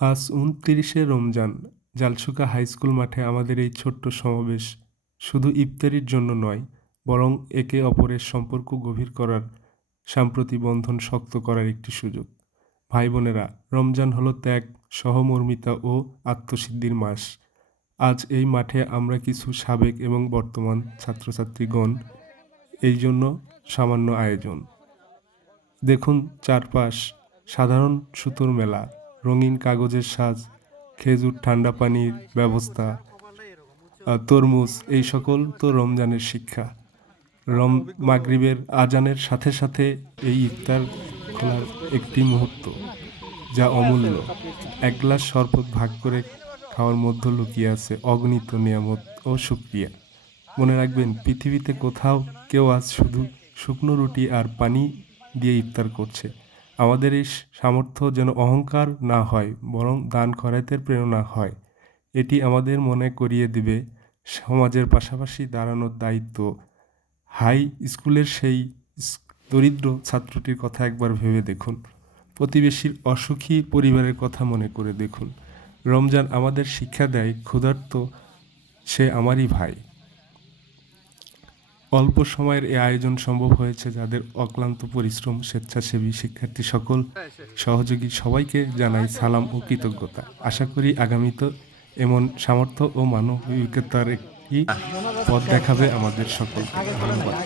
আজ ২৯শে রমজান। জালশুকা হাইস্কুল মাঠে আমাদের এই ছোট্ট সমাবেশ শুধু ইফতারির জন্য নয়, বরং একে অপরের সম্পর্ক গভীর করার, সাম্প্রতিক বন্ধন শক্ত করার একটি সুযোগ। ভাই বোনেরা, রমজান হলো ত্যাগ, সহমর্মিতা ও আত্মসিদ্ধির মাস। আজ এই মাঠে আমরা কিছু সাবেক এবং বর্তমান ছাত্রছাত্রীগণ এই জন্য সামান্য আয়োজন। দেখুন চারপাশ, সাধারণ সুতোর মেলা, রঙিন কাগজের সাজ, খেজুর, ঠান্ডা পানির ব্যবস্থা, তরমুজ, এই সকল তো রমজানের শিক্ষা। মাগরিবের আজানের সাথে সাথে এই ইফতার খোলার একটি মুহূর্ত যা অমূল্য। এক গ্লাস শরবত ভাগ করে খাওয়ার মধ্যে লুকিয়ে আছে অগণিত নিয়ামত ও শুকরিয়া। মনে রাখবেন, পৃথিবীতে কোথাও কেউ আজ শুধু শুকনো রুটি আর পানি দিয়ে ইফতার করছে। আমাদের এই সামর্থ্য যেন অহংকার না হয়, বরং দান খয়রাতের প্রেরণা হয়। এটি আমাদের মনে করিয়ে দিবে সমাজের পাশাপাশি দাঁড়ানোর দায়িত্ব। হাই স্কুলের সেই দরিদ্র ছাত্রটির কথা একবার ভেবে দেখুন। প্রতিবেশীর অসুখী পরিবারের কথা মনে করে দেখুন। রমজান আমাদের শিক্ষা দেয়, ক্ষুধার্ত সে আমারই ভাই। অল্প সময়ের এ আয়োজন সম্ভব হয়েছে যাদের অক্লান্ত পরিশ্রম, স্বেচ্ছাসেবী, শিক্ষার্থী, সকল সহযোগী সবাইকে জানাই সালাম ও কৃতজ্ঞতা। আশা করি আগামীতে এমন সামর্থ্য ও মানবিকতার একটি পথ দেখাবে আমাদের সকলকে। ধন্যবাদ।